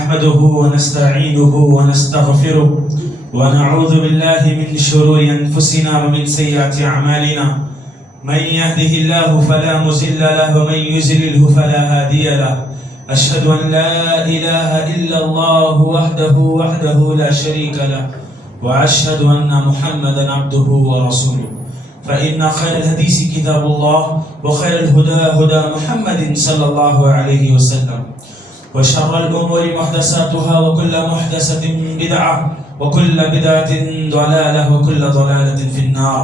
نحمده ونستعينه ونستغفره ونعوذ بالله من شرور أنفسنا ومن سيئات أعمالنا من يهده الله فلا مضل له ومن يضلل فلا هادي له أشهد أن لا إله إلا الله وحده لا شريك له وأشهد أن محمدا عبده ورسوله فإن خير الحديث كتاب الله وخير الهدى هدى محمد صلى الله عليه وسلم وشر الأمور محدثاتها وكل محدثة بدعة وكل بدعة ضلالة وكل ضلالة في النار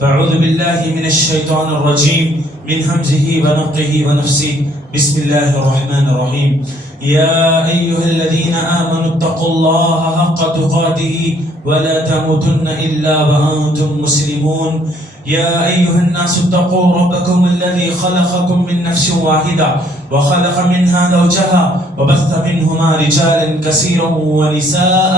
فأعوذ بالله من الشيطان الرجيم من همزه ونفخه ونفسه بسم الله الرحمن الرحيم يا أيها الذين آمنوا اتقوا الله حق تقاته ولا تموتن إلا وأنتم مسلمون يا أيها الناس اتقوا ربكم الذي خلقكم من نفس واحدة وخلق منها زوجها وبث منهما رجالا كثيرا ونساء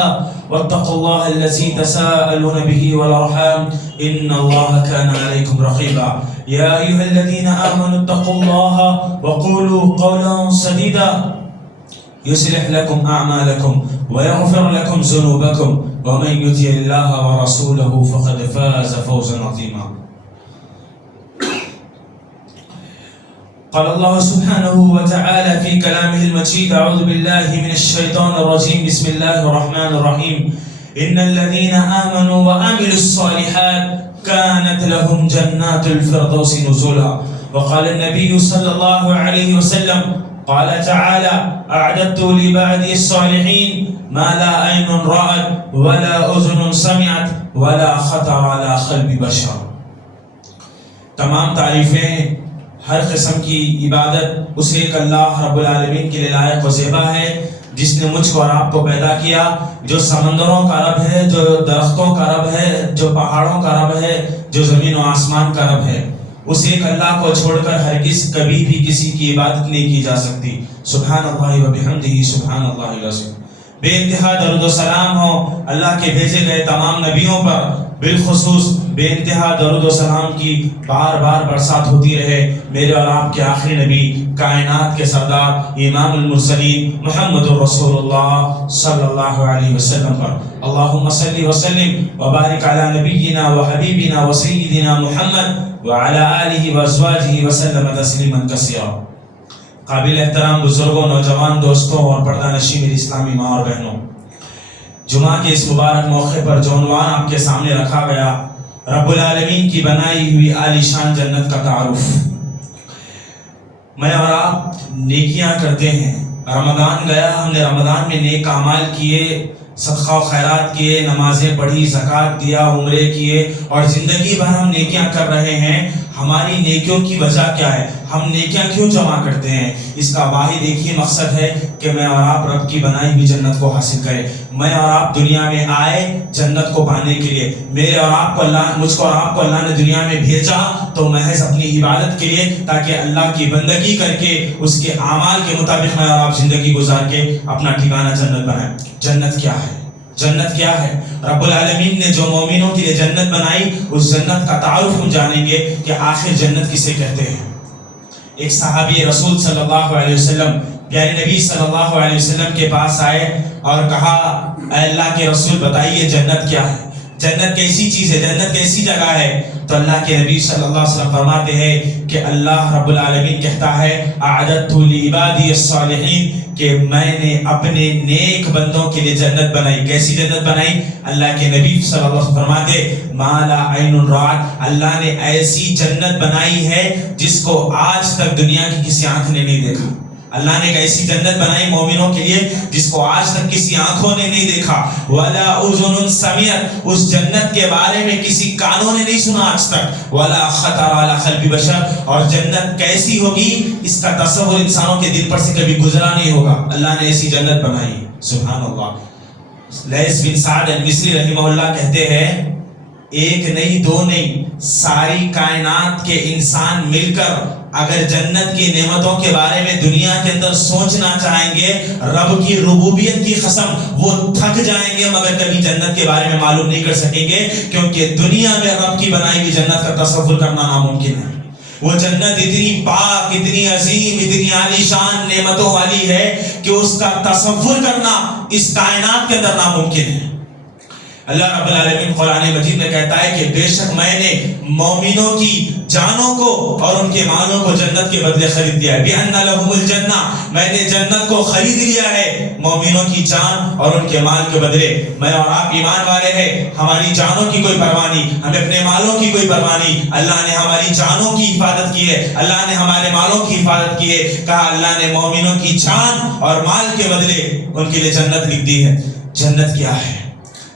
واتقوا الله الذي تساءلون به والأرحام إن الله كان عليكم رقيبا يا أيها الذين آمنوا اتقوا الله وقولوا قولا سديدا يصلح لكم أعمالكم ويغفر لكم ذنوبكم ومن يطع الله ورسوله فقد فاز فوزا عظيما قال الله سبحانه وتعالى في كلامه المجيد أعوذ بالله من الشيطان الرجيم بسم الله الرحمن الرحيم إن الذين آمنوا وعملوا الصالحات كانت لهم جنات الفردوس نزلا وقال النبي صلى الله عليه وسلم قال تعالى أعددت لعبادي الصالحين ما لا عين رأت ولا أذن سمعت ولا خطر على قلب بشر. تمام تعریفیں ہر قسم کی عبادت اس ایک اللہ رب العالمین کے لیے لائق و زیبا ہے جس نے مجھ کو اور آپ کو پیدا کیا، جو سمندروں کا رب ہے، جو درختوں کا رب ہے، جو پہاڑوں کا رب ہے، جو زمین و آسمان کا رب ہے. اس ایک اللہ کو چھوڑ کر ہرگز کبھی بھی کسی کی عبادت نہیں کی جا سکتی. سبحان اللہ و بحمدہ سبحان اللہ العظیم. بے انتہا درود و سلام ہو اللہ کے بھیجے گئے تمام نبیوں پر، بالخصوص بے انتہا درود و سلام کی بار بار برسات ہوتی رہے میرے اور آپ کے آخری نبی، کائنات کے سردار، امام المرسلین محمد الرسول اللہ صلی اللہ علیہ وسلم پر. اللہم صلی وسلم وبارک علی نبینا و حبیبنا و سیدنا محمد وعلی آلہ وازواجہ وسلم تسلیما کثیرا. قابل احترام بزرگوں، نوجوان دوستوں اور پردہ نشین میری اسلامی ماں اور بہنوں، جمعہ کے اس مبارک موقع پر جو عنوان آپ کے سامنے رکھا گیا، رب العالمین کی بنائی ہوئی عالی شان جنت کا تعارف. میں اور آپ نیکیاں کرتے ہیں، رمضان گیا، ہم نے رمضان میں نیک اعمال کیے، صدقہ و خیرات کیے، نمازیں پڑھی، زکوٰۃ دیا، عمرے کیے، اور زندگی بھر ہم نیکیاں کر رہے ہیں. ہماری نیکیوں کی وجہ کیا ہے؟ ہم نیکیاں کیوں جمع کرتے ہیں؟ اس کا واحد ایک ہی مقصد ہے کہ میں اور آپ رب کی بنائی ہوئی جنت کو حاصل کریں. میں اور آپ دنیا میں آئے جنت کو پانے کے لیے. میرے اور آپ کو مجھ کو اور آپ کو اللہ نے دنیا میں بھیجا تو محض اپنی عبادت کے لیے، تاکہ اللہ کی بندگی کر کے اس کے اعمال کے مطابق میں اور آپ زندگی گزار کے اپنا ٹھکانہ جنت بنائیں. جنت کیا ہے؟ جنت کیا ہے؟ رب العالمین نے جو مومنوں کے لیے جنت بنائی، اس جنت کا تعارف ہم جانیں گے کہ آخر جنت کسے کہتے ہیں. ایک صحابی رسول صلی اللہ علیہ وسلم، پیارے نبی صلی اللہ علیہ وسلم کے پاس آئے اور کہا اے اللہ کے رسول بتائیے جنت کیا ہے، جنت کیسی چیز ہے، جنت کیسی جگہ ہے؟ تو اللہ کے نبی صلی اللہ علیہ وسلم فرماتے ہیں کہ اللہ رب العالمین کہتا ہے اعددت لعبادی الصالحین، کہ میں نے اپنے نیک بندوں کے لیے جنت بنائی. کیسی جنت بنائی؟ اللہ کے نبی صلی اللہ علیہ وسلم فرماتے ما لا عین رأت، اللہ نے ایسی جنت بنائی ہے جس کو آج تک دنیا کی کسی آنکھ نے نہیں دیکھا. اللہ نے ایک ایسی جنت بنائی مومنوں کے لیے جس کو آج تک کسی آنکھوں نے نہیں دیکھا. ولا اذن سمعت، اس جنت کے بارے میں کسی کانوں نے نہیں سنا آج تک. ولا خطر علی قلب بشر، اور جنت کیسی ہوگی اس کا تصور انسانوں کے دل پر سے کبھی گزرا نہیں ہوگا. اللہ نے ایسی جنت بنائی. سبحان اللہ. لیث بن سعد المصری رحمہ اللہ کہتے ہیں ایک نہیں دو نہیں، ساری کائنات کے انسان مل کر اگر جنت کی نعمتوں کے بارے میں دنیا کے اندر سوچنا چاہیں گے، رب کی ربوبیت کی قسم وہ تھک جائیں گے مگر کبھی جنت کے بارے میں معلوم نہیں کر سکیں گے، کیونکہ دنیا میں رب کی بنائی ہوئی جنت کا تصور کرنا ناممکن ہے. وہ جنت اتنی پاک، اتنی عظیم، اتنی عالی شان نعمتوں والی ہے کہ اس کا تصور کرنا اس کائنات کے اندر ناممکن ہے۔ اللہ رب العالمین قرآن مجید میں کہتا ہے کہ بے شک میں نے مومنوں کی جانوں کو اور ان کے مالوں کو جنت کے بدلے خرید دیا ہے۔ بِأَنَّ لَهُمُ الْجَنَّةَ، میں نے جنت کو خرید لیا ہے مومنوں کی جان اور ان کے مال کے بدلے۔ میں اور آپ ایمان والے ہیں، ہماری جانوں کی کوئی پرواہ نہیں، ہمیں اپنے مالوں کی کوئی پرواہ نہیں۔ اللہ نے ہماری جانوں کی حفاظت کی ہے، اللہ نے ہمارے مالوں کی حفاظت کی ہے۔ کہا اللہ نے مومنوں کی جان اور مال کے بدلے ان کے لیے جنت لکھ دی ہے۔ جنت کیا ہے؟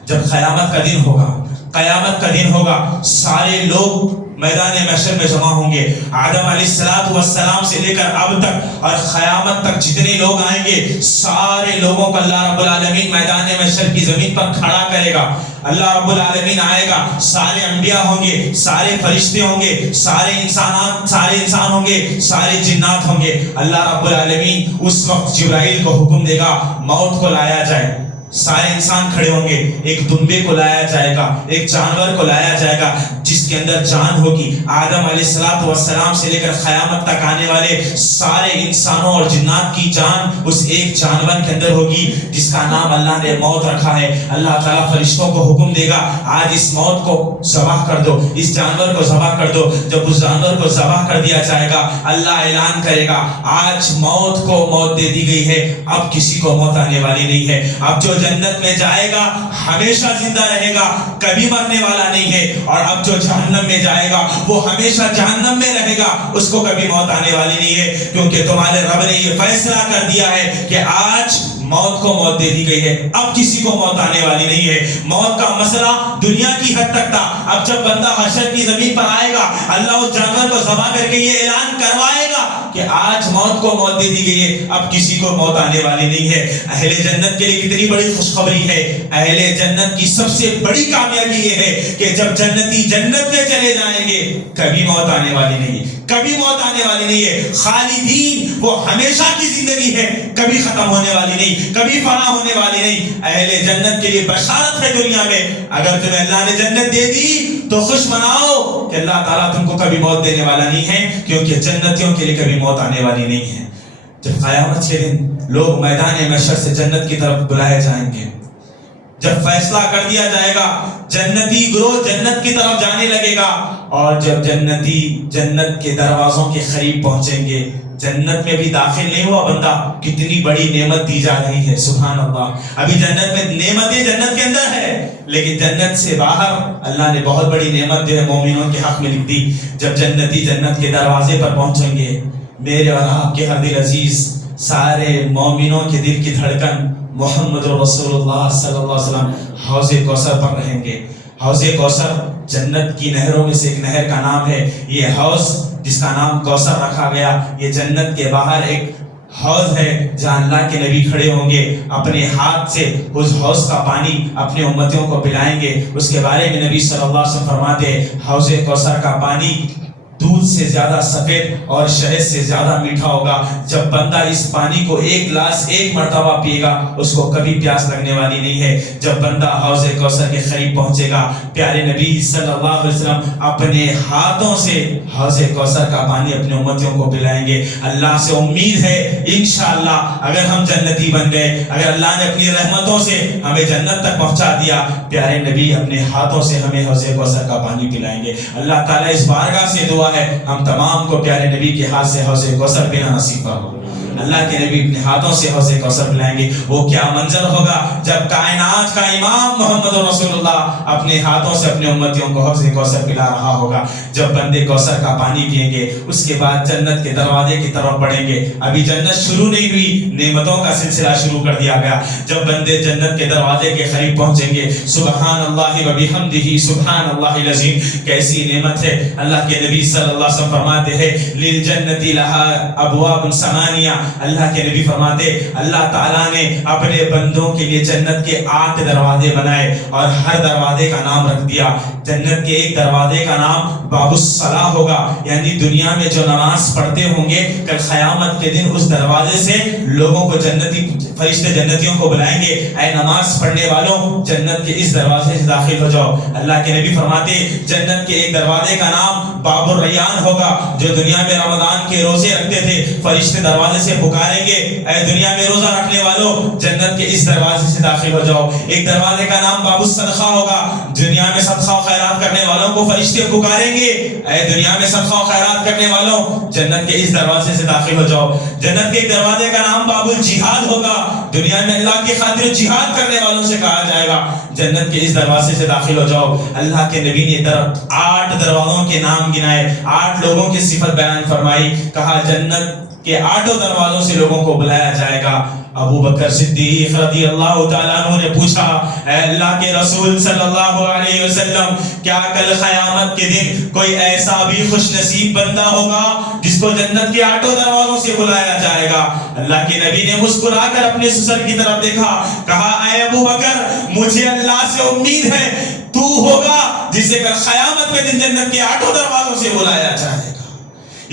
جب قیامت کا دن ہوگا، قیامت کا دن ہوگا، سارے لوگ میدان محشر میں جمع ہوں گے۔ آدم علیہ السلام سے لے کر اب تک اور قیامت تک جتنے لوگ آئیں گے، سارے لوگوں کو اللہ رب العالمین میدان محشر کی زمین پر کھڑا کرے گا۔ اللہ رب العالمین آئے گا، سارے انبیاء ہوں گے، سارے فرشتے ہوں گے، سارے انسان ہوں گے، سارے جنات ہوں گے۔ اللہ رب العالمین اس وقت جبرائیل کو حکم دے گا موت کو لایا جائے۔ سارے انسان کھڑے ہوں گے، ایک دمبے کو لایا جائے گا، ایک جانور کو لایا جائے گا جس کے اندر جان ہوگی۔ آدم علیہ السلام سے لے کر قیامت تک آنے والے سارے انسانوں اور جنات کی جان اس ایک جانور کے اندر ہوگی جس کا نام اللہ نے موت رکھا ہے۔ اللہ تعالیٰ فرشتوں کو حکم دے گا آج اس موت کو ذبح کر دو، اس جانور کو ذبح کر دو۔ جب اس جانور کو ذبح کر دیا جائے گا، اللہ اعلان کرے گا آج موت کو موت دے دی گئی ہے، اب کسی کو موت آنے والی نہیں ہے۔ اب جو جنت میں جائے گا ہمیشہ زندہ رہے گا، کبھی مرنے والا نہیں ہے، اور اب جو جہنم میں جائے گا وہ ہمیشہ جہنم میں رہے گا، اس کو کبھی موت آنے والی نہیں ہے، کیونکہ تمہارے رب نے یہ فیصلہ کر دیا ہے کہ آج موت کو موت دے دی گئی ہے، اب کسی کو موت آنے والی نہیں ہے۔ موت کا مسئلہ دنیا کی حد تک تھا، اب جب بندہ حشر کی زمین پر آئے گا، اللہ اس جانور کو ذبح کر کے یہ اعلان کروائے گا کہ آج موت کو موت دے دی گئی ہے، اب کسی کو موت آنے والی نہیں ہے۔ اہل جنت کے لیے کتنی بڑی خوشخبری ہے۔ اہل جنت کی سب سے بڑی کامیابی یہ ہے کہ جب جنتی جنت میں چلے جائیں گے کبھی موت آنے والی نہیں ہے، کبھی موت آنے والی نہیں ہے۔ خالدین، وہ ہمیشہ کی زندگی ہے، کبھی ختم ہونے والی نہیں، کبھی فنا ہونے والی نہیں۔ اہل جنت کے لیے بشارت ہے دنیا میں، اگر تمہیں اللہ نے جنت دے دی تو خوش مناؤ کہ اللہ تعالیٰ تم کو کبھی موت دینے والا نہیں ہے، کیونکہ جنتیوں کے لیے کبھی موت آنے والی نہیں ہے۔ جب قیامت کے دن لوگ میدان محشر سے جنت کی طرف بلائے جائیں گے، جب فیصلہ کر دیا جائے گا، جنتی گروہ جنت کی طرف جانے لگے گا، اور جب جنتی جنت کے دروازوں کے قریب پہنچیں گے، جنت میں بھی داخل نہیں ہوا بندہ، کتنی بڑی نعمت دی جا رہی ہے، سبحان اللہ۔ ابھی جنت میں نعمتیں جنت کے اندر ہے، لیکن جنت سے باہر اللہ نے بہت بڑی نعمت جو ہے مومنوں کے حق میں لکھ دی۔ جب جنتی جنت کے دروازے پر پہنچیں گے، میرے اور آپ کے ہر دل عزیز، سارے مومنوں کے دل کی دھڑکن محمد رسول اللہ صلی اللہ علیہ وسلم حوض کوثر پر رہیں گے۔ حوض کوثر جنت کی نہروں میں سے ایک نہر کا نام ہے۔ یہ حوض جس کا نام کوثر رکھا گیا، یہ جنت کے باہر ایک حوض ہے جہاں اللہ کے نبی کھڑے ہوں گے، اپنے ہاتھ سے اس حوض کا پانی اپنے امتیوں کو پلائیں گے۔ اس کے بارے میں نبی صلی اللہ علیہ وسلم فرماتے ہیں حوض کوثر کا پانی دودھ سے زیادہ سفید اور شہد سے زیادہ میٹھا ہوگا۔ جب بندہ اس پانی کو ایک گلاس ایک مرتبہ پیے گا اس کو کبھی پیاس لگنے والی نہیں ہے۔ جب بندہ حوض کوثر کے قریب پہنچے گا، پیارے نبی صلی اللہ علیہ وسلم اپنے ہاتھوں سے حوض کوثر کا پانی اپنے امتیوں کو پلائیں گے۔ اللہ سے امید ہے انشاءاللہ اگر ہم جنتی بن گئے، اگر اللہ نے اپنی رحمتوں سے ہمیں جنت تک پہنچا دیا، پیارے نبی اپنے ہاتھوں سے ہمیں حوض کوثر کا پانی پلائیں گے۔ اللہ تعالیٰ اس بارگاہ سے دعا ہے ہم تمام کو پیارے نبی کے ہاتھ سے حوض کوثر پینا نصیب فرمائے۔ اللہ کے نبی اپنے ہاتھوں سے حوض کوثر پلائیں گے۔ وہ کیا منظر ہوگا جب کائنات کا امام محمد رسول اللہ اپنے ہاتھوں سے اپنے امتیوں کو حوض کوثر پلا رہا ہوگا۔ جب بندے کوثر کا پانی پئیں گے، اس کے بعد جنت کے دروازے کی طرف بڑھیں گے۔ ابھی جنت شروع نہیں ہوئی، نعمتوں کا سلسلہ شروع کر دیا گیا۔ جب بندے جنت کے دروازے کے قریب پہنچیں گے، سبحان اللہ و بحمدہ سبحان اللہ العظیم، کیسی نعمت ہے۔ اللہ کے نبی صلی اللہ علیہ وسلم فرماتے ہیں للجنت لہا ابواب ثمانیہ، اللہ کے نبی فرماتے اللہ تعالیٰ نے اپنے بندوں کے لیے جنت کے 8 دروازے بنائے اور ہر دروازے کا نام رکھ دیا. جنت کے ایک دروازے کا نام باب الصلاح ہوگا, یعنی دنیا میں جو نماز پڑھتے ہوں گے کل قیامت کے دن اس دروازے سے لوگوں کو فرشتے جنتیوں کو بلائیں گے, اے نماز پڑھنے والوں جنت کے اس دروازے سے داخل ہو جاؤ. اللہ کے نبی فرماتے جنت کے ایک دروازے کا نام باب الریان ہوگا. جو دنیا میں رمضان کے روزے رکھتے تھے فرشتے دروازے سے پکاریں گے اے دنیا میں روزہ رکھنے والوں جنت کے اس دروازے سے داخل ہو جاؤ. ایک دروازے کا نام باب الصدقہ ہوگا. دنیا میں صدقہ و خیرات کرنے والوں کو فرشتے پکاریں گے اے دنیا میں صدقہ و خیرات کرنے والوں جنت کے اس دروازے سے داخل ہو جاؤ. جنت کے ایک دروازے کا نام باب الجہاد ہوگا. دنیا میں اللہ کی خاطر جہاد کرنے والوں سے کہا جائے گا جنت کے اس دروازے سے داخل ہو جاؤ. اللہ کے نبی نے 8 دروازوں کے نام گنائے, 8 لوگوں کی صفت بیان فرمائی. کہا جنت کے 8 دروازوں سے لوگوں کو بلایا جائے گا. ابو بکر صدیق رضی اللہ تعالیٰ عنہ نے پوچھا اے اللہ کے رسول صلی اللہ علیہ وسلم کیا کل قیامت کے دن کوئی ایسا بھی خوش نصیب بندہ ہوگا جس کو جنت کے 8 دروازوں سے بلایا جائے گا؟ اللہ کے نبی نے مسکرا کر اپنے سسر کی طرف دیکھا, کہا اے ابو بکر مجھے اللہ سے امید ہے تو ہوگا جسے کل قیامت کے دن جنت کے 8 دروازوں سے بلایا جائے گا.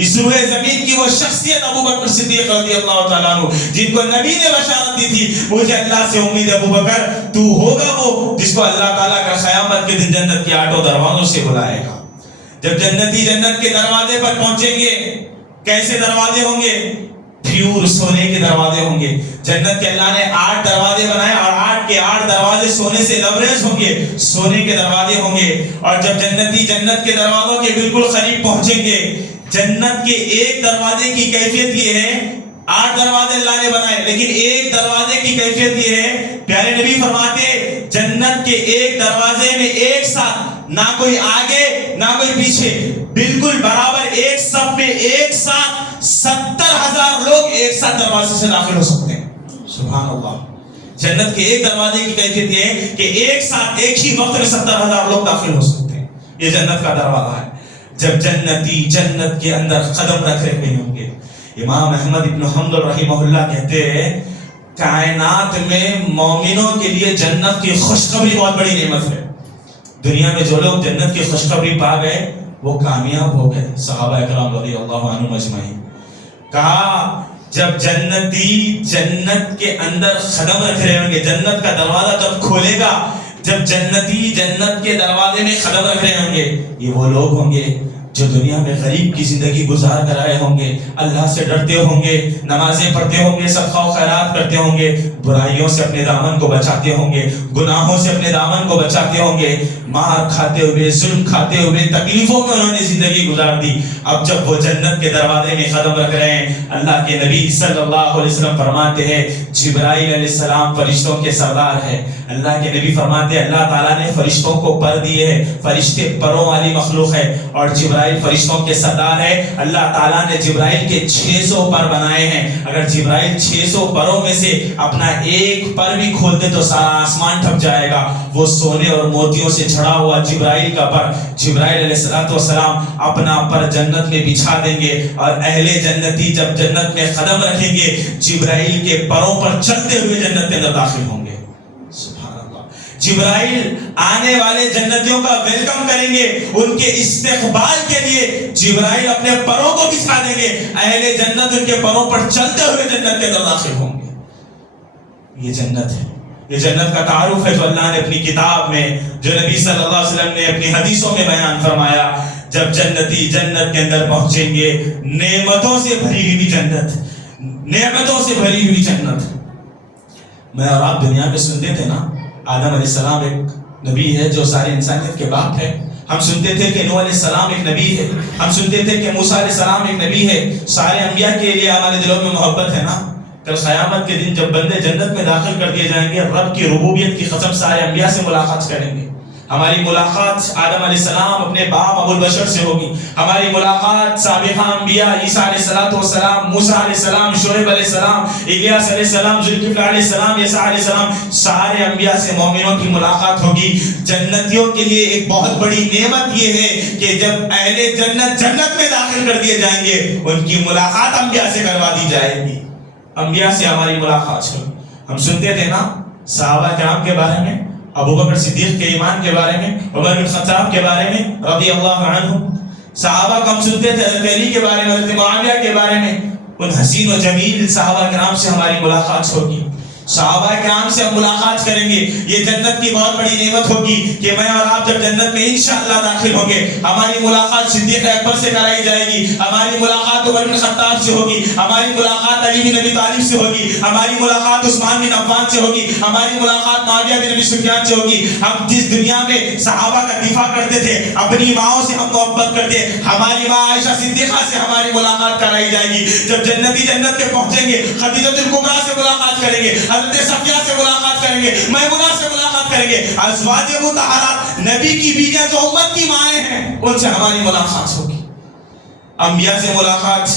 اس روئے زمین کی وہ شخصیت ابو بکر صدیق رضی اللہ تعالیٰ عنہ جن کو نبی نے بشارت دی تھی مجھے اللہ سے امید ہے ابو بکر تو ہوگا وہ جس کو اللہ تعالیٰ کا قیامت کے دن جنت کے 8 دروازوں سے بلائے گا. جب جنتی جنت کے دروازے پر پہنچیں گے کیسے دروازے ہوں گے؟ پیور سونے کے دروازے ہوں گے. جنت کے اللہ نے 8 دروازے بنائے اور 8 کے 8 دروازے سونے سے لبریز ہوں گے, سونے کے دروازے ہوں گے. اور جب جنتی جنت کے دروازوں کے بالکل قریب پہنچیں گے جنت کے ایک دروازے کی کیفیت یہ ہے, 8 دروازے اللہ نے بنائے لیکن ایک دروازے کی کیفیت یہ ہے, پیارے نبی فرماتے جنت کے ایک دروازے میں ایک ساتھ نہ کوئی آگے نہ کوئی پیچھے, بالکل برابر ایک صف میں ایک ساتھ 70,000 لوگ ایک ساتھ دروازے سے داخل ہو سکتے ہیں. سبحان اللہ. جنت کے ایک دروازے کی کیفیت یہ ہے کہ ایک ساتھ ایک ہی وقت میں 70,000 لوگ داخل ہو سکتے ہیں. یہ جنت کا دروازہ ہے. جب جنتی جنت کے اندر قدم رکھ رہے ہوں گے, امام احمد ابن حنبل رحمہ اللہ کہتے ہیں کائنات میں مومنوں کے لیے جنت کی خوشخبری بہت بڑی نعمت ہے. دنیا میں جو لوگ جنت کی خوشخبری پا گئے وہ کامیاب ہو گئے. صحابہ اکرام رضی اللہ عنہم اجمعین. کہا جب جنتی جنت کے اندر قدم رکھ رہے ہوں گے, جنت کا دروازہ جب کھولے گا, جب جنتی جنت کے دروازے میں قدم رکھ رہے ہوں گے, یہ وہ لوگ ہوں گے جو دنیا میں غریب کی زندگی گزار کر آئے ہوں گے, اللہ سے ڈرتے ہوں گے, نمازیں پڑھتے ہوں گے, صدقہ و خیرات کرتے ہوں گے, برائیوں سے اپنے دامن کو بچاتے ہوں گے, گناہوں سے اپنے دامن کو بچاتے ہوں گے, مار کھاتے ہوئے, ظلم کھاتے ہوئے, تکلیفوں میں انہوں نے زندگی گزار دی. اب جب وہ جنت کے دروازے میں قدم رکھ رہے ہیں, اللہ کے نبی صلی اللہ علیہ وسلم فرماتے ہیں جبرائیل علیہ السلام فرشتوں کے سردار ہے. اللہ کے نبی فرماتے ہیں اللہ تعالیٰ نے فرشتوں کو پر دیے ہیں, فرشتے پروں والی مخلوق ہے اور جبرائیل فرشتوں کے سردار ہے. اللہ تعالیٰ نے جبرائیل کے 600 پر بنائے ہیں. اگر جبرائیل 600 پروں میں سے اپنا ایک پر بھی کھول دے تو سارا آسمان ٹھپ جائے گا. وہ سونے اور موتیوں سے چھڑا ہوا جبرائیل کا پر, جبرائیل علیہ السلام اپنا پر جنت میں بچھا دیں گے اور اہل جنتی جب جنت میں قدم رکھیں گے جبرائیل کے پروں پر چلتے ہوئے جنت کے اندر داخل ہوں گے. سبحان اللہ. جبرائیل آنے والے جنتیوں کا ویلکم کریں گے, ان کے استقبال کے لیے جبرائیل اپنے پروں کو بچھا دیں گے, اہل جنت ان کے پروں پر چلتے ہوئے جنت کے اندر داخل ہوں گے. یہ جنت ہے, یہ جنت کا تعارف ہے جو اللہ نے اپنی کتاب میں, جو نبی صلی اللہ علیہ وسلم نے اپنی حدیثوں میں بیان فرمایا. جب جنتی جنت کے اندر پہنچیں گے, نعمتوں سے بھری ہوئی جنت, نعمتوں سے بھری ہوئی جنت. میں اور آپ دنیا میں سنتے تھے نا آدم علیہ السلام ایک نبی ہے جو ساری انسانیت کے باپ ہے. ہم سنتے تھے کہ نوح علیہ السلام ایک نبی ہے, ہم سنتے تھے کہ موسیٰ علیہ السلام ایک نبی ہے. سارے انبیاء کے لیے ہمارے دلوں میں محبت ہے نا. کل قیامت کے دن جب بندے جنت میں داخل کر دیے جائیں گے, رب کی ربوبیت کی قسم سارے انبیاء سے ملاقات کریں گے. ہماری ملاقات آدم علیہ السلام اپنے باپ ابو البشر سے ہوگی. ہماری ملاقات سابقہ انبیاء عیسیٰ علیہ السلام, موسیٰ علیہ السلام, شعیب علیہ السلام, الیاس علیہ السلام, ذوالکفل علیہ السلام, یسوع علیہ السلام, سارے انبیاء سے مومنوں کی ملاقات ہوگی. جنتیوں کے لیے ایک بہت بڑی نعمت یہ ہے کہ جب اہل جنت جنت میں داخل کر دیے جائیں گے ان کی ملاقات انبیاء سے کروا دی جائے گی. انبیاء سے ہماری ملاقات ہوئی. ہم سنتے تھے نا صحابہ کرام کے بارے میں، ابو بکر صدیق کے ایمان کے بارے میں، عمر بن خطاب کے بارے میں رضی اللہ عنہ. صحابہ کو ہم سنتے تھے حضرت علی کے بارے میں، حضرت معاویہ کے بارے میں. ان حسین و جمیل صحابہ کرام سے ہماری ملاقات ہوگی. صحابہ کرام سے ہم ملاقات کریں گے. یہ جنت کی بہت بڑی نعمت ہوگی کہ میں اور آپ جب جنت میں انشاءاللہ داخل ہوں گے، ہماری ملاقات صدیق اکبر سے کرائی جائے گی، ہماری ملاقات عمر بن خطاب سے ہوگی، ہماری ملاقات علی بن ابی طالب سے ہوگی، ہماری ملاقات عثمان بن عفان سے ہوگی، ہماری ملاقات معاویہ بن ابی سفیان سے ہوگی. ہم جس دنیا میں صحابہ کا دفاع کرتے تھے، اپنی ماؤں سے ہم محبت کرتے، ہماری ماں عائشہ صدیقہ سے ہماری ملاقات کرائی جائے گی. جب جنتی جنت میں پہنچیں گے، خدیجہ الکبریٰ سے ملاقات کریں گے، حضرت صفیہ سے ملاقات کریں گے، میمونہ سے ملاقات کریں گے. ازواج مطہرات نبی کی بیویاں جو امت کی مائیں ہیں، ان سے ہماری ملاقات ہوگی. انبیاء سے ملاقات،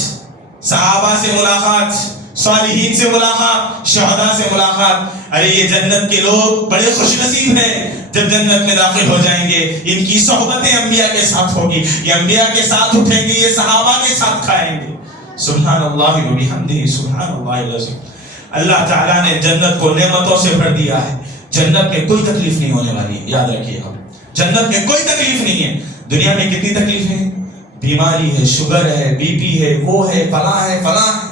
صحابہ سے ملاقات، صالحین سے ملاقات، شہداء سے ملاقات. ارے یہ جنت کے لوگ بڑے خوش نصیب ہیں جب جنت میں داخل ہو جائیں گے. ان کی صحبتیں انبیاء کے ساتھ ہوگی، یہ انبیاء کے ساتھ اٹھیں گے، یہ صحابہ کے ساتھ کھائیں گے. سبحان اللہ و بحمدہ سبحان اللہ العظیم. اللہ تعالیٰ نے جنت کو نعمتوں سے بھر دیا ہے. جنت میں کوئی تکلیف نہیں ہونے والی ہے، یاد رکھیے گا. جنت میں کوئی تکلیف نہیں ہے. دنیا میں کتنی تکلیفیں ہیں، بیماری ہے، شوگر ہے، بی پی ہے، وہ ہے، فلاں ہے، فلاں ہے.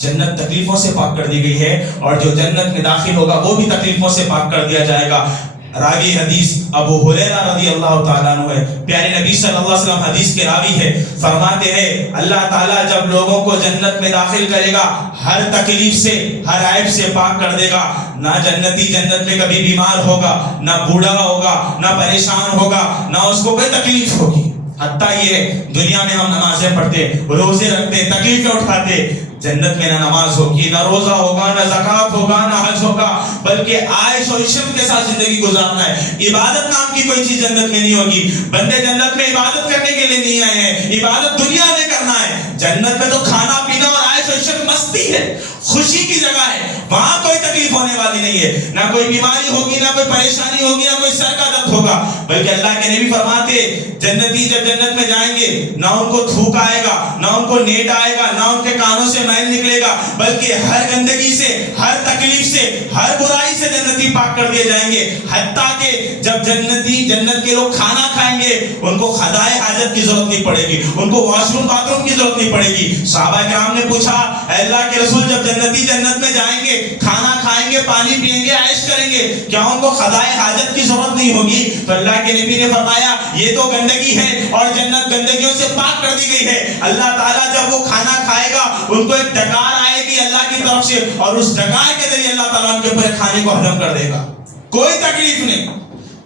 جنت تکلیفوں سے پاک کر دی گئی ہے، اور جو جنت میں داخل ہوگا وہ بھی تکلیفوں سے پاک کر دیا جائے گا. راوی حدیث ابو ہریرہ رضی اللہ تعالیٰ عنہ ہے، پیارے نبی صلی اللہ علیہ وسلم حدیث کے راوی ہے. فرماتے ہیں اللہ تعالیٰ جب لوگوں کو جنت میں داخل کرے گا، ہر تکلیف سے، ہر عیب سے پاک کر دے گا. نہ جنتی جنت میں کبھی بیمار ہوگا، نہ بوڑھا ہوگا، نہ پریشان ہوگا، نہ اس کو کوئی تکلیف ہوگی. حتیٰ یہ دنیا میں ہم نمازیں پڑھتے، روزے رکھتے، تکلیفیں اٹھاتے، جنت میں نہ نماز ہوگی، نہ روزہ ہوگا، نہ زکوٰۃ ہوگا، نہ حج ہوگا، بلکہ عائش و عشرت کے ساتھ زندگی گزارنا ہے. عبادت نام کی کوئی چیز جنت میں نہیں ہوگی. بندے جنت میں عبادت کرنے کے لیے نہیں آئے ہیں، عبادت دنیا میں کرنا ہے. جنت میں تو کھانا پینا اور عائش و عشرت مستی ہے، خوشی کی جگہ ہے. وہاں کوئی تکلیف ہونے والی نہیں ہے، نہ کوئی بیماری ہوگی، نہ کوئی پریشانی ہوگی، نہ کوئی سر کا درد ہوگا. بلکہ اللہ کے نبی فرماتے جنتی جب جنت میں جائیں گے، نہ ان کو تھوک آئے گا، نہ ان کو نیٹ آئے گا، نہ ان کے کانوں سے میل نکلے گا، بلکہ ہر گندگی سے، ہر تکلیف سے، ہر برائی سے جنتی پاک کر دیے جائیں گے. حتیٰ کہ جب جنت کے لوگ کھانا کھائیں گے، ان کو خدائے حاجت کی ضرورت نہیں پڑے گی، ان کو واش روم باتھ روم کی ضرورت نہیں پڑے گی. صحابہ کرام نے پوچھا اے اللہ کے رسول جب جنتی جنت میں جائیں گے، کھانا کھائیں گے، پانی پئیں گے، عیش کریں گے، کیا ان کو خدائے حاجت کی ضرورت نہیں ہوگی؟ تو اللہ کے نبی نے فرمایا یہ تو گندگی ہے، اور جنت گندگیوں سے پاک کر دی گئی ہے. اللہ تعالیٰ جب وہ کھانا کھائے گا، ان کو ایک ڈکار آئے گی اللہ کی طرف سے، اور اس ڈکار کے ذریعے اللہ تعالیٰ ان کے پورے کھانے کو ہضم کر دے گا. کوئی تکلیف نہیں،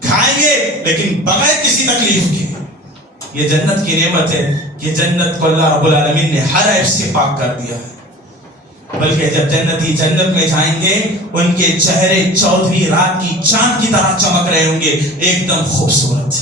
کھائیں گے لیکن بغیر کسی تکلیف کے. یہ جنت کی نعمت ہے کہ جنت کو اللہ رب العالمین نے ہر عیب سے پاک کر دیا ہے. بلکہ جب جنتی جنت میں جائیں گے، ان کے چہرے 14ویں رات کی چاند کی طرح چمک رہے ہوں گے، ایک دم خوبصورت.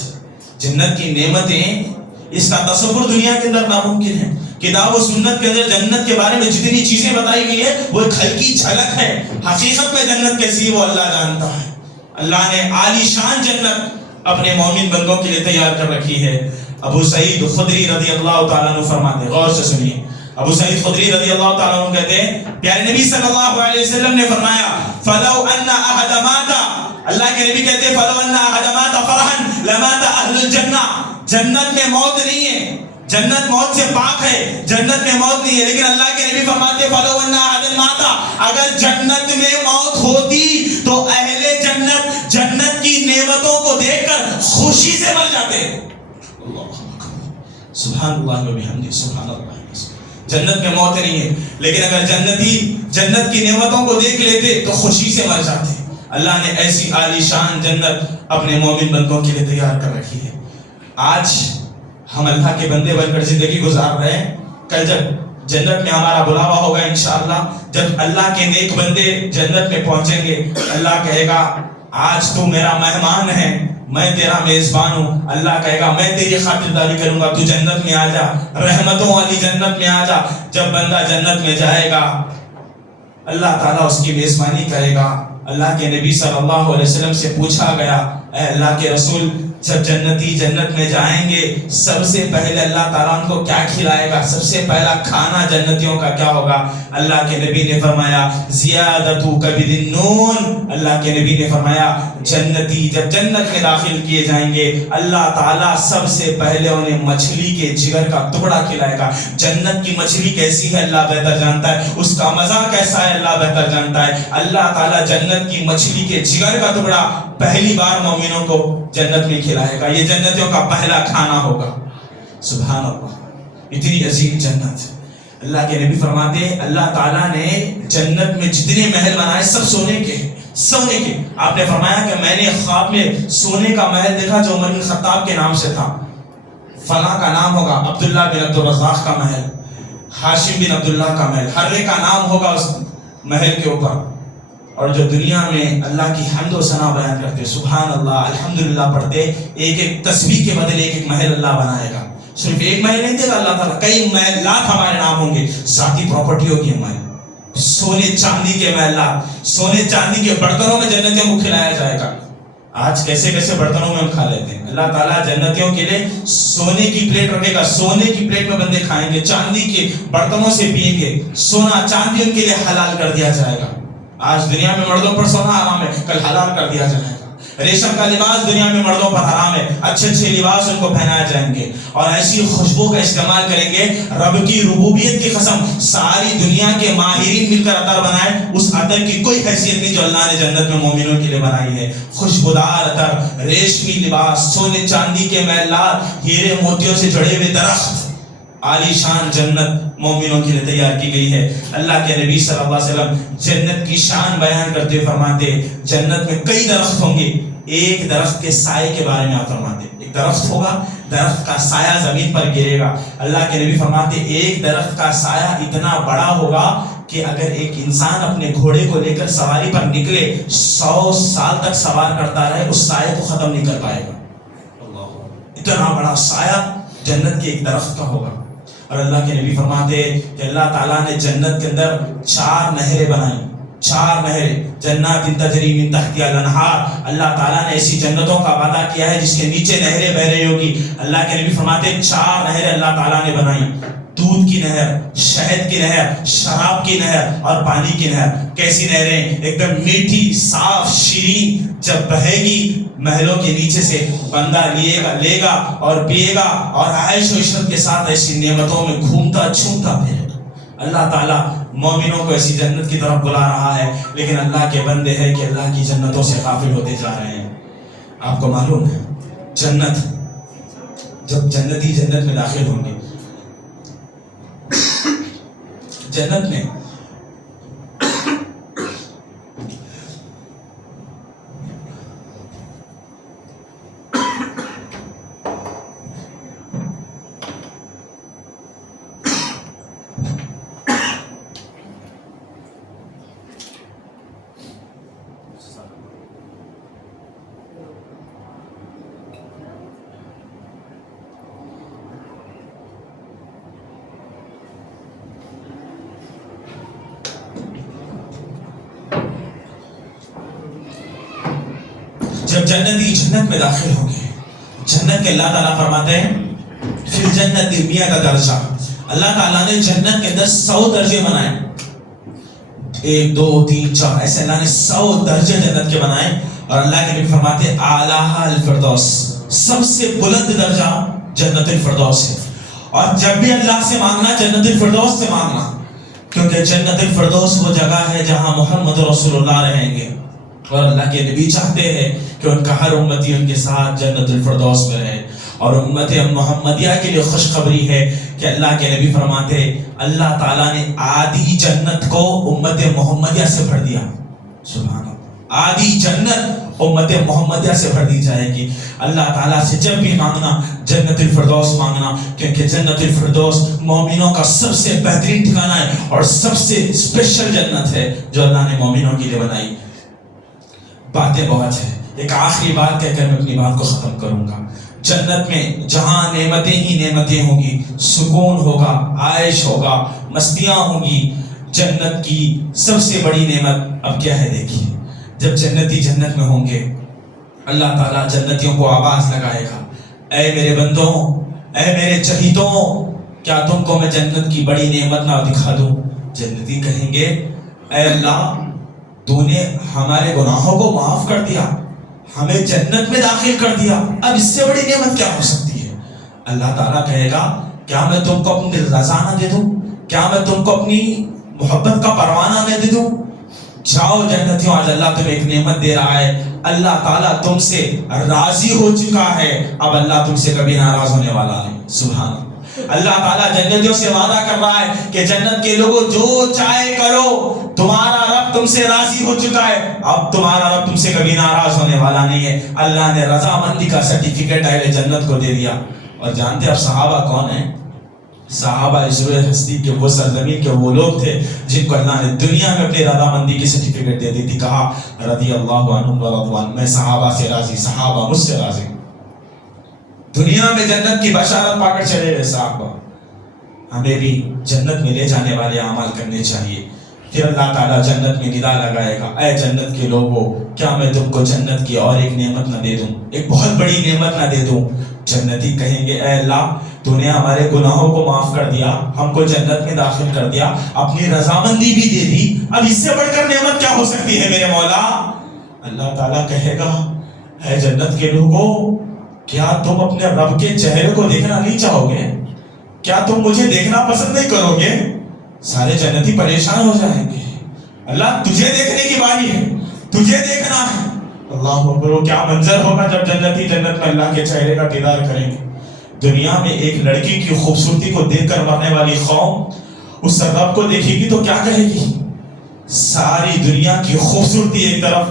جنت کی نعمتیں، اس کا تصور دنیا کے اندر ناممکن ہے. کتاب و سنت کے اندر جنت کے بارے میں جتنی چیزیں بتائی گئی ہے وہ ایک ہلکی جھلک ہے. حقیقت میں جنت کیسی ہے وہ اللہ جانتا ہے. اللہ نے عالی شان جنت اپنے مومن بندوں کے لیے تیار کر رکھی ہے. ابو سعید خدری رضی اللہ تعالیٰ عنہ فرماتے ہیں، غور سے سنیے. ابو سعید خدری رضی اللہ تعالیٰ عنہ کہتے ہیں پیارے نبی صلی اللہ علیہ وسلم نے فرمایا فَلَوْ أَنَّ أَحَدَ مَاتَ، اللہ کے نبی کہتے ہیں فَلَوْ أَنَّ أَحَدَ مَاتَ فَرَحًا لَمَاتَ أَهْلُ الْجَنَّةِ. جنت میں موت نہیں ہے، جنت موت سے پاک ہے، جنت میں موت نہیں ہے. لیکن اللہ کے نبی فرماتے فَلَوْ أَنَّ أَحَدًا مَاتَ، اگر جنت میں موت ہوتی تو اہل جنت جنت کی نعمتوں کو دیکھ کر خوشی سے مر جاتے. اللہ سبحان اللہ و بحمدہ سبحان اللہ. جنت میں موت نہیں ہے، لیکن اگر جنتی جنت کی نعمتوں کو دیکھ لیتے تو خوشی سے مر جاتے. اللہ نے ایسی عالی شان جنت اپنے مومن بندوں کے لیے تیار کر رکھی ہے. آج ہم اللہ کے بندے بن کر زندگی گزار رہے ہیں. کل جب جنت میں ہمارا بلاوا ہوگا انشاءاللہ، جب اللہ کے نیک بندے جنت میں پہنچیں گے، اللہ کہے گا آج تو میرا مہمان ہے، میں تیرا میزبان ہوں. اللہ کہے گا میں تیری خاطرداری کروں گا، تو جنت میں آ جا، رحمتوں والی جنت میں آ جا. جب بندہ جنت میں جائے گا، اللہ تعالیٰ اس کی میزبانی کرے گا. اللہ کے نبی صلی اللہ علیہ وسلم سے پوچھا گیا اے اللہ کے رسول جب جنتی جنت میں جائیں گے سب سے پہلے اللہ تعالیٰ ان کو کیا کھلائے گا؟ سب سے پہلا کھانا جنتیوں کا کیا ہوگا؟ اللہ کے نبی نے فرمایا زیادت کبد النون، اللہ کے نبی نے فرمایا جنتی جب جنت میں داخل کیے جائیں گے اللہ تعالیٰ سب سے پہلے انہیں مچھلی کے جگر کا ٹکڑا کھلائے گا۔ جنت کی مچھلی کیسی ہے اللہ بہتر جانتا ہے، اس کا مزہ کیسا ہے اللہ بہتر جانتا ہے۔ اللہ تعالیٰ جنت کی مچھلی کے جگر کا ٹکڑا پہلی بار مومنوں کو جنت میں کھلائے گا، یہ جنتیوں کا پہلا کھانا ہوگا۔ سبحان اللہ، اتنی عظیم جنت۔ اللہ کے نبی فرماتے ہیں اللہ تعالیٰ نے جنت میں جتنے محل بنائے سب سونے کے، سونے کے۔ آپ نے فرمایا کہ میں نے خواب میں سونے کا محل دیکھا جو عمر بن خطاب کے نام سے تھا، فلاں کا نام ہوگا عبداللہ بن عبد الرزاق کا محل، ہاشم بن عبداللہ کا محل، ہر ایک کا نام ہوگا اس محل کے اوپر۔ اور جو دنیا میں اللہ کی حمد و ثنا بیان کرتے سبحان اللہ الحمدللہ پڑھتے، ایک ایک تسبیح کے بدلے ایک ایک محل اللہ بنائے گا۔ صرف ایک محل نہیں دے گا اللہ تعالیٰ، کئی محلات ہمارے نام ہوں گے، ذاتی پراپرٹی ہوگی ہماری، سونے چاندی کے محلات، سونے چاندی کے برتنوں میں جنتیوں کو کھلایا جائے گا۔ آج کیسے کیسے برتنوں میں ہم کھا لیتے ہیں، اللہ تعالیٰ جنتیوں کے لیے سونے کی پلیٹ رکھے گا، سونے کی پلیٹ میں بندے کھائیں گے، چاندی کے برتنوں سے پئیں گے، سونا چاندی ان کے لیے حلال کر دیا جائے گا۔ آج دنیا میں مردوں پر سونا حرام ہے، کل حلال کر دیا جائے گا۔ ریشم کا لباس دنیا میں مردوں پر حرام ہے، اچھے اچھے لباس ان کو پہنائے جائیں گے، اور ایسی خوشبو کا استعمال کریں گے رب کی ربوبیت کی قسم ساری دنیا کے ماہرین مل کر عطر بنائے، اس عطر کی کوئی حیثیت نہیں جو اللہ نے جنت میں مومنوں کے لیے بنائی ہے۔ خوشبودار عطر، ریشمی لباس، سونے چاندی کے محلات، ہیرے موتیوں سے جڑے ہوئے درخت، عالی شان جنت مومنوں کے لیے تیار کی گئی ہے۔ اللہ کے نبی صلی اللہ علیہ وسلم جنت کی شان بیان کرتے ہوئے فرماتے جنت میں کئی درخت ہوں گے، ایک درخت کے سائے کے بارے میں آپ فرماتے، ایک درخت ہوگا، درخت کا سایہ زمین پر گرے گا۔ اللہ کے نبی فرماتے ایک درخت کا سایہ اتنا بڑا ہوگا کہ اگر ایک انسان اپنے گھوڑے کو لے کر سواری پر نکلے 100 سال تک سوار کرتا رہے اس سائے کو ختم نہیں کر پائے گا۔ اتنا بڑا سایہ جنت کے ایک درخت کا ہوگا۔ اور اللہ کے نبی فرماتے کہ اللہ تعالیٰ نے جنت کے اندر 4 نہریں بنائیں، 4 نہریں، جنات تجری من تحتها الانہار۔ اللہ تعالیٰ نے ایسی جنتوں کا وعدہ کیا ہے جس کے نیچے نہریں بہ رہی ہوگی۔ اللہ کے نبی فرماتے 4 نہریں اللہ تعالیٰ نے بنائی، دودھ کی نہر، شہد کی نہر، شراب کی نہر اور پانی کی نہر۔ کیسی نہریں؟ ایک دم میٹھی، صاف، شیرین، جب بہے گی محلوں کے نیچے سے بندہ لے گا اور پیے گا اور عیش و عشرت کے ساتھ ایسی نعمتوں میں گھومتا چھومتا پھرے گا۔ اللہ تعالیٰ مومنوں کو ایسی جنت کی طرف بلا رہا ہے، لیکن اللہ کے بندے ہیں کہ اللہ کی جنتوں سے غافل ہوتے جا رہے ہیں۔ آپ کو معلوم ہے جنت، جب جنتی جنت میں داخل ہوں گے، جنت میں جب جنتی جنت میں داخل ہوں گے، جنت کے اللہ تعالیٰ فرماتے ہیں پھر جنت میاں کا درجہ، اللہ تعالیٰ نے جنت کے اندر 100 درجے بنائے، 1 2 3 4 ایسے اللہ نے 100 درجے جنت کے بنائے۔ اور اللہ کے نبی فرماتے اعلیٰ الفردوس، سب سے بلند درجہ جنت الفردوس ہے۔ اور جب بھی اللہ سے مانگنا جنت الفردوس سے مانگنا، کیونکہ جنت الفردوس وہ جگہ ہے جہاں محمد رسول اللہ رہیں گے، اور اللہ کے نبی چاہتے ہیں کہ ان کا ہر امتی ان کے ساتھ جنت الفردوس میں رہے۔ اور امت محمدیہ کے لیے خوشخبری ہے کہ اللہ کے نبی فرماتے اللہ تعالیٰ نے آدھی جنت کو امت محمدیہ سے بھر دیا۔ سبحان اللہ، آدھی جنت امت محمدیہ سے بھر دی جائے گی۔ اللہ تعالیٰ سے جب بھی مانگنا جنت الفردوس مانگنا، کیونکہ جنت الفردوس مومنوں کا سب سے بہترین ٹھکانہ ہے اور سب سے اسپیشل جنت ہے جو اللہ نے مومنوں کے لیے بنائی۔ باتیں بہت ہیں، ایک آخری بات کہہ کر میں اپنی بات کو ختم کروں گا۔ جنت میں جہاں نعمتیں ہی نعمتیں ہوں گی، سکون ہوگا، عائش ہوگا، مستیاں ہوں گی، جنت کی سب سے بڑی نعمت اب کیا ہے دیکھیے، جب جنتی جنت میں ہوں گے اللہ تعالیٰ جنتیوں کو آواز لگائے گا، اے میرے بندوں، اے میرے چہیتوں، کیا تم کو میں جنت کی بڑی نعمت نہ دکھا دوں؟ جنتی کہیں گے اے اللہ، تو نے ہمارے گناہوں کو معاف کر دیا، ہمیں جنت میں داخل کر دیا، اب اس سے بڑی نعمت کیا ہو سکتی ہے؟ اللہ تعالیٰ کہے گا کیا میں تم کو اپنی رضا نہ دے دوں؟ کیا میں تم کو اپنی محبت کا پروانہ نہ دے دوں؟ جاؤ جنتیوں، آج اللہ تمہیں ایک نعمت دے رہا ہے، اللہ تعالیٰ تم سے راضی ہو چکا ہے، اب اللہ تم سے کبھی ناراض ہونے والا نہیں۔ سبحان اللہ۔ اللہ تعالیٰ جنتیوں سے وعدہ کر رہا ہے کہ جنت کے لوگوں جو چاہے کرو، تمہارا رب تم سے راضی ہو چکا ہے، اب تمہارا رب تم سے کبھی ناراض ہونے والا نہیں ہے۔ اللہ نے رضامندی کا سرٹیفکیٹ اہل جنت کو دے دیا۔ اور جانتے اب صحابہ کون ہیں؟ صحابہ عزوہ ہستی کے وہ سرزمین کے وہ لوگ تھے جن کو اللہ نے دنیا میں اپنی رضامندی کی سرٹیفکیٹ دے دی تھی، کہا رضی اللہ عنہم ورضوان، میں صحابہ سے راضی، صحابہ مجھ سے راضی۔ دنیا میں جنت کی بشارت پا کر چلے گئے صحابہ۔ ہمیں بھی جنت میں لے جانے والے اعمال کرنے چاہیے۔ پھر اللہ تعالیٰ جنت میں ندا لگائے گا، اے جنت کے لوگوں، کیا میں تم کو جنت کی اور ایک نعمت نہ دے دوں، ایک بہت بڑی نعمت نہ دے دوں؟ جنتی کہیں گے اے اللہ، تو نے ہمارے گناہوں کو معاف کر دیا، ہم کو جنت میں داخل کر دیا، اپنی رضامندی بھی دے دی، اب اس سے بڑھ کر نعمت کیا ہو سکتی ہے میرے مولا؟ اللہ تعالیٰ کہے گا اے جنت کے لوگوں، کیا تم اپنے رب کے چہرے کو دیکھنا نہیں چاہو گے؟ کیا تم مجھے دیکھنا پسند نہیں کرو گے؟ سارے جنتی پریشان ہو جائیں گے، اللہ تجھے دیکھنے کی باری ہے، تجھے دیکھنا ہے۔ اللہ اکبر، کیا منظر ہوگا جب جنتی جنت میں اللہ کے چہرے کا دیدار کریں گے۔ دنیا میں ایک لڑکی کی خوبصورتی کو دیکھ کر مرنے والی قوم اس رب کو دیکھے گی تو کیا کہے گی؟ ساری دنیا کی خوبصورتی ایک طرف،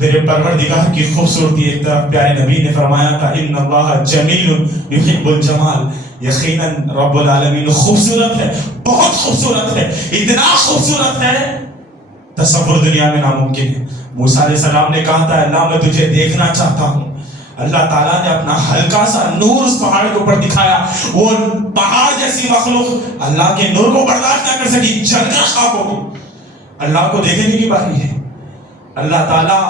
میرے پروردگار کی خوبصورتی ایک طرف۔ پیارے نبی نے فرمایا تھا ان اللہ جمیل یحب الجمال، یقیناً رب العالمین خوبصورت ہے، بہت خوبصورت ہے، اتنا خوبصورت ہے تصور دنیا میں ناممکن ہے۔ موسیٰ علیہ السلام نے کہا تھا اللہ میں تجھے دیکھنا چاہتا ہوں۔ اللہ تعالیٰ نے اپنا ہلکا سا نور اس پہاڑ کے اوپر دکھایا، وہ پہاڑ جیسی مخلوق اللہ کے نور کو برداشت نہ کر سکی، جل کر خاک ہو گئی۔ اللہ کو دیکھنے کی باری ہے۔ اللہ تعالیٰ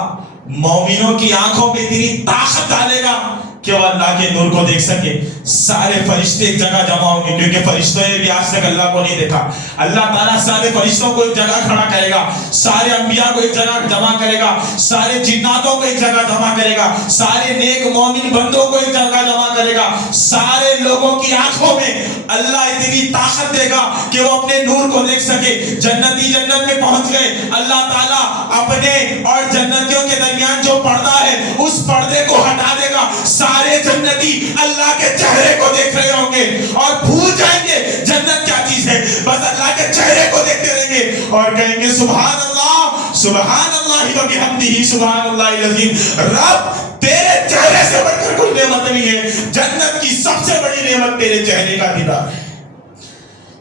مومنوں کی آنکھوں پہ اتنی طاقت ڈالے گا کہ وہ اللہ کے نور کو دیکھ سکے۔ سارے فرشتے ایک جگہ جمع ہوں گے، کیونکہ فرشتوں نے بھی آج تک اللہ کو نہیں دیکھا۔ اللہ تعالیٰ سارے فرشتوں کو ایک جگہ کھڑا کرے گا، سارے انبیاء کو ایک جگہ جمع کرے گا، سارے جناتوں کو ایک جگہ جمع کرے گا، سارے نیک مومن بندوں کو ایک جگہ جمع کرے گا۔ سارے لوگوں کی آنکھوں میں اللہ اتنی طاقت دے گا کہ وہ اپنے نور کو دیکھ سکے۔ جنتی جنت میں پہنچ گئے، اللہ تعالیٰ اپنے اور جنتیوں کے درمیان جو پردہ ہے اس پردے کو ہٹا دے گا۔ سارے جنتی اللہ کے چہرے کو دیکھ رہے ہوں گے اور بھول جائیں گے جنت کیا چیز ہے، بس اللہ کے چہرے کو دیکھتے رہیں گے اور کہیں گے سبحان اللہ، سبحان اللہ و بحمدہ، سبحان اللہ العظیم۔ رب تیرے چہرے سے بڑھ کر کوئی نعمت نہیں ہے، جنت کی سب سے بڑی نعمت تیرے چہرے کا دیدار ہے۔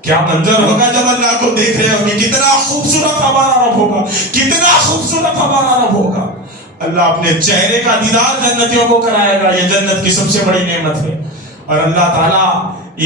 کیا منظر ہوگا جب اللہ کو دیکھ رہے ہوں گے، کتنا خوبصورت ہمارا رب ہوگا، کتنا خوبصورت ہمارا رب ہوگا۔ اللہ اپنے چہرے کا دیدار جنتیوں کو کرائے گا، یہ جنت کی سب سے بڑی نعمت ہے۔ اور اللہ تعالیٰ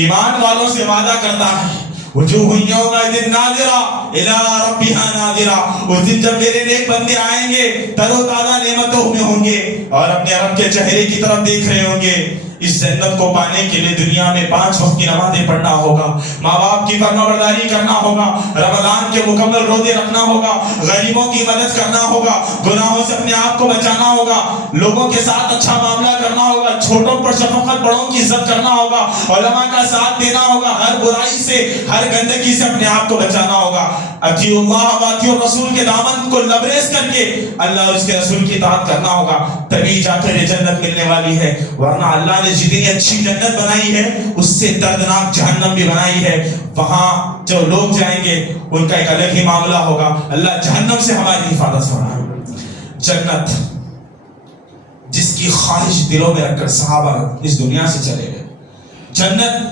ایمان والوں سے وعدہ کرتا ہے وجوہ یومئذ ناظرہ الی ربہا ناظرہ، اس دن جب میرے نیک بندے آئیں گے تر و تازہ نعمتوں میں ہوں گے اور اپنے رب کے چہرے کی طرف دیکھ رہے ہوں گے۔ اس جنت کو پانے کے لیے دنیا میں 5 وقت کی نمازیں پڑھنا ہوگا، ماں باپ کی فرمانبرداری کرنا ہوگا، رمضان کے مکمل روزے رکھنا ہوگا، غریبوں کی مدد کرنا ہوگا، گناہوں سے اپنے آپ کو بچانا ہوگا، لوگوں کے ساتھ اچھا معاملہ کرنا ہوگا، چھوٹوں پر شفقت، بڑوں کی عزت کرنا ہوگا، علماء کا ساتھ دینا ہوگا، ہر برائی سے ہر گندگی سے اپنے آپ کو بچانا ہوگا۔ اطیعوا اللہ و اطیعوا الرسول کے دامن کو لبریز کر کے اللہ اور اس کے رسول کی اطاعت کرنا ہوگا، تبھی جا کر یہ جنت ملنے والی ہے۔ ورنہ اللہ نے جتنی اچھی جنت بنائی ہے اس سے دردناک جہنم بھی بنائی ہے، وہاں جو لوگ جائیں گے ان کا ایک الگ ہی معاملہ ہوگا۔ اللہ جہنم سے ہماری حفاظت فرمائے۔ جنت جس کی خواہش دلوں میں رکھ کر صحابہ اس دنیا سے چلے گئے، جنت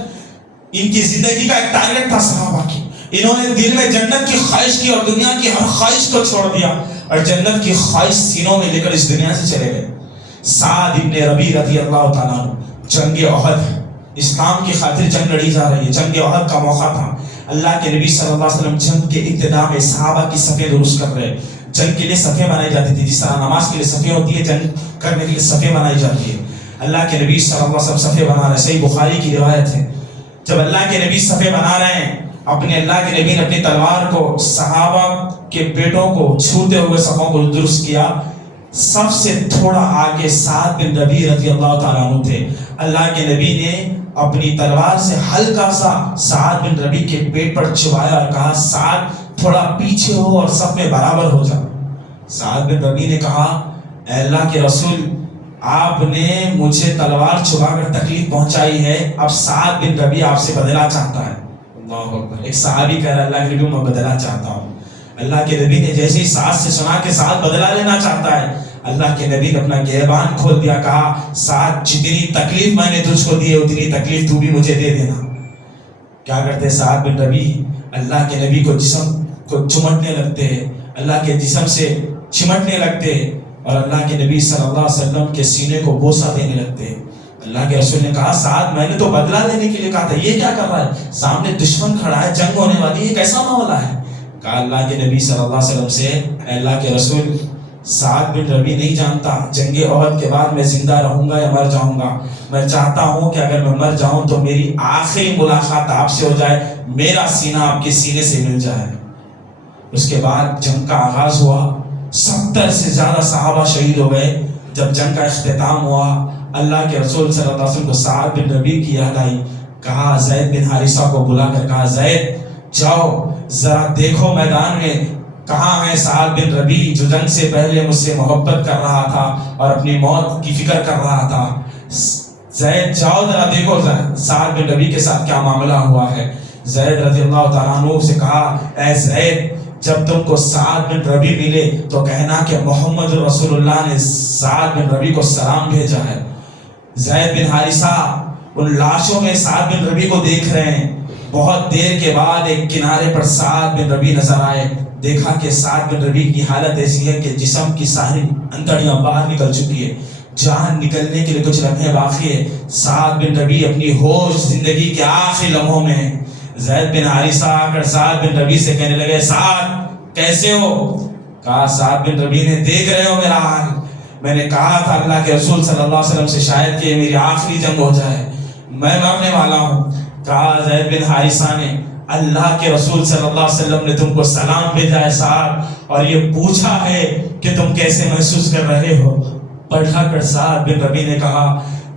ان کی زندگی کا ایک ٹارگٹ تھا صحابہ کی، انہوں نے دل میں جنت کی خواہش کی اور دنیا کی ہر خواہش کو چھوڑ دیا اور جنت کی خواہش سینوں میں لے کر اس دنیا سے چلے گئے۔ سعد ابن ربیع رضی اللہ تعالیٰ عنہ، جنگ احد، اسلام کی خاطر جنگ لڑی جا رہی ہے، جنگ احد کا موقع تھا۔ اللہ کے نبی صلی اللہ علیہ وسلم جنگ کے ابتدا میں صحابہ کی صفیں درست کر رہے، جنگ کے لیے صفیں بنائی جاتی تھی، جس طرح نماز کے لیے صفیں ہوتی ہے، جنگ کرنے کے لیے صفیں بنائی جاتی ہے۔ اللہ کے نبی صلی اللہ علیہ وسلم صفیں بنا رہے، صحیح بخاری کی روایت ہے، جب اللہ کے نبی صفیں بنا رہے ہیں، اپنے اللہ کے نبی نے اپنی تلوار کو صحابہ کے پیٹوں کو چھوتے ہوئے صفوں کو درست کیا۔ سب سے تھوڑا آگے سعد بن ربیع رضی اللہ تعالیٰ عنہ تھے۔ اللہ کے نبی نے اپنی تلوار سے ہلکا سا سعد بن ربیع کے پیٹ پر چبایا اور کہا سعد تھوڑا پیچھے ہو اور صف میں برابر ہو جا۔ سعد بن ربیع نے کہا اے اللہ کے رسول، آپ نے مجھے تلوار چھپا کر تکلیف پہنچائی ہے، اب سعد بن ربیع آپ سے بدلہ چاہتا ہے۔ اللہ اکبر، ایک صحابی کہہ رہا ہے اللہ کے نبی میں بدلہ چاہتا ہوں۔ اللہ کے نبی نے جیسے ہی سعد سے سنا کہ سعد بدلہ لینا چاہتا ہے، اللہ کے نبی نے اپنا گریبان کھول دیا، کہا سعد جتنی تکلیف میں نے تجھ کو دی ہے اتنی تکلیف تو بھی مجھے دے دینا۔ کیا کرتے سعد بن ربیع؟ اللہ کے نبی کو جسم کو چمٹنے لگتے، اللہ کے جسم سے چمٹنے لگتے اور اللہ کے نبی صلی اللہ علیہ وسلم کے سینے کو بوسہ دینے لگتے۔ اللہ کے رسول نے کہا سعد میں نے تو بدلہ لینے کے لیے کہا تھا، یہ کیا کر رہا ہے؟ سامنے دشمن کھڑا ہے، جنگ ہونے والی ہے، یہ کیسا معاملہ ہے؟ کہا اللہ کے نبی صلی اللہ علیہ وسلم سے اے اللہ کے رسول، سعد بن ربیع نہیں جانتا جنگ احد کے بعد میں زندہ رہوں گا یا مر جاؤں گا، میں چاہتا ہوں کہ اگر میں مر جاؤں تو میری آخری ملاقات آپ سے ہو جائے، میرا سینہ آپ کے سینے سے مل جائے۔ اس کے بعد جنگ کا آغاز ہوا، 70 سے زیادہ صحابہ شہید ہو گئے۔ جب جنگ کا اختتام ہوا، اللہ کے رسول صلی اللہ علیہ وسلم کو سعد بن ربیع کی یاد آئی، کہا زید بن حارثہ کو بلا کر کہا زید جاؤ ذرا دیکھو میدان میں کہاں ہے سعد بن ربیع جو جنگ سے پہلے مجھ سے محبت کر رہا تھا اور اپنی موت کی فکر کر رہا تھا۔ زید جاؤ ذرا دیکھو سعد بن ربیع کے ساتھ کیا معاملہ ہوا ہے۔ زید رضی اللہ تعالیٰ عنہ سے کہا اے زید، جب تم کو سعد بن ربیع ملے تو کہنا کہ محمد رسول اللہ نے سعد بن ربیع کو سلام بھیجا ہے۔ زید بن حارثہ ان لاشوں میں سعد بن ربیع کو دیکھ رہے ہیں۔ بہت دیر کے بعد ایک کنارے پر سعد بن ربیع نظر آئے، دیکھا کہ سعد بن ربیع کی حالت ایسی ہے کہ جسم کی ساری انتڑیاں باہر نکل چکی ہے، جان نکلنے کے لیے کچھ لمحے باقی ہے۔ سعد بن ربیع اپنی ہوش زندگی کے آخری لمحوں میں۔ زید بن حارثہ آ کر سعد بن ربیع سے کہنے لگے سعد کیسے ہو؟ کہا سعد بن ربیع نے دیکھ رہے ہو میرا حال، میں نے کہا تھا اللہ کے رسول صلی اللہ علیہ وسلم سے شاید کہ میری آخری جنگ ہو جائے، میں مرنے والا ہوں۔ کہا زید بن حارثہ نے اللہ کے رسول صلی اللہ علیہ وسلم نے تم کو سلام بھیجا ہے سعد، اور یہ پوچھا ہے کہ تم کیسے محسوس کر رہے ہو۔ پڑھا کر سعد بن ربیع نے کہا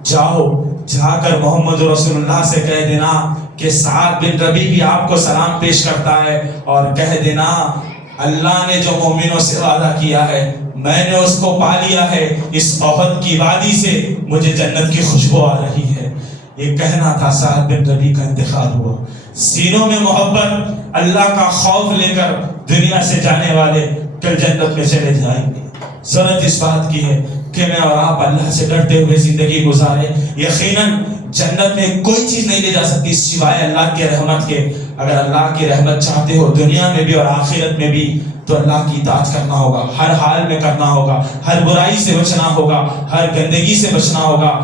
جاؤ جا کر محمد رسول اللہ سے کہہ دینا کہ سعد بن ربیع بھی آپ کو سلام پیش کرتا ہے، اور کہہ دینا اللہ نے جو مومنوں سے وعدہ کیا ہے میں نے اس کو پا لیا ہے، اس احد کی وادی سے مجھے جنت کی خوشبو آ رہی ہے۔ یہ کہنا تھا، سعد بن ربیع کا انتقال ہوا۔ سینوں میں محبت، اللہ کا خوف لے کر دنیا سے جانے والے کل جنت میں چلے جائیں گے۔ ضرورت اس بات کی ہے کہ میں اور آپ اللہ سے ڈرتے ہوئے زندگی گزارے۔ یقیناً جنت میں کوئی چیز نہیں لے جا سکتی سوائے اللہ کے رحمت کے۔ اگر اللہ کی رحمت چاہتے ہو دنیا میں بھی اور آخرت میں بھی تو اللہ کی اطاعت کرنا ہوگا، ہر حال میں کرنا ہوگا، ہر برائی سے بچنا ہوگا، ہر گندگی سے بچنا ہوگا۔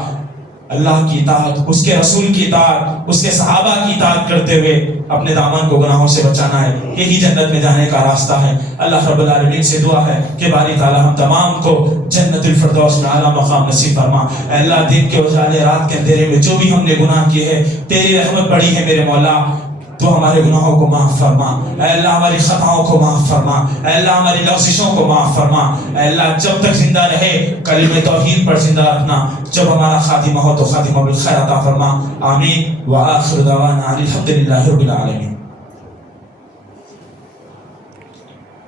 اللہ کی اطاعت، اس کے رسول کی اطاعت، اس کے صحابہ کی اطاعت کرتے ہوئے اپنے دامن کو گناہوں سے بچانا ہے، یہی جنت میں جانے کا راستہ ہے۔ اللہ رب العالمین سے دعا ہے کہ باری تعالیٰ ہم تمام کو جنت الفردوس میں اعلیٰ مقام نصیب فرما۔ اے اللہ دن کے اجالے رات کے اندھیرے میں جو بھی ہم نے گناہ کیے ہیں، تیری رحمت بڑی ہے میرے مولا، تو ہمارے گناہوں کو معاف فرما۔ اے اللہ ہماری خطاؤں کو معاف فرما۔ اے اللہ ہماری لغزشوں کو معاف فرما۔ اے اللہ جب تک زندہ رہے کلمہ توحید پر زندہ رکھنا، جب ہمارا خاتمہ ہو تو خاتمہ بالخیر عطا فرما۔ آمین وآخر دعوانا الحمدللہ رب العالمین۔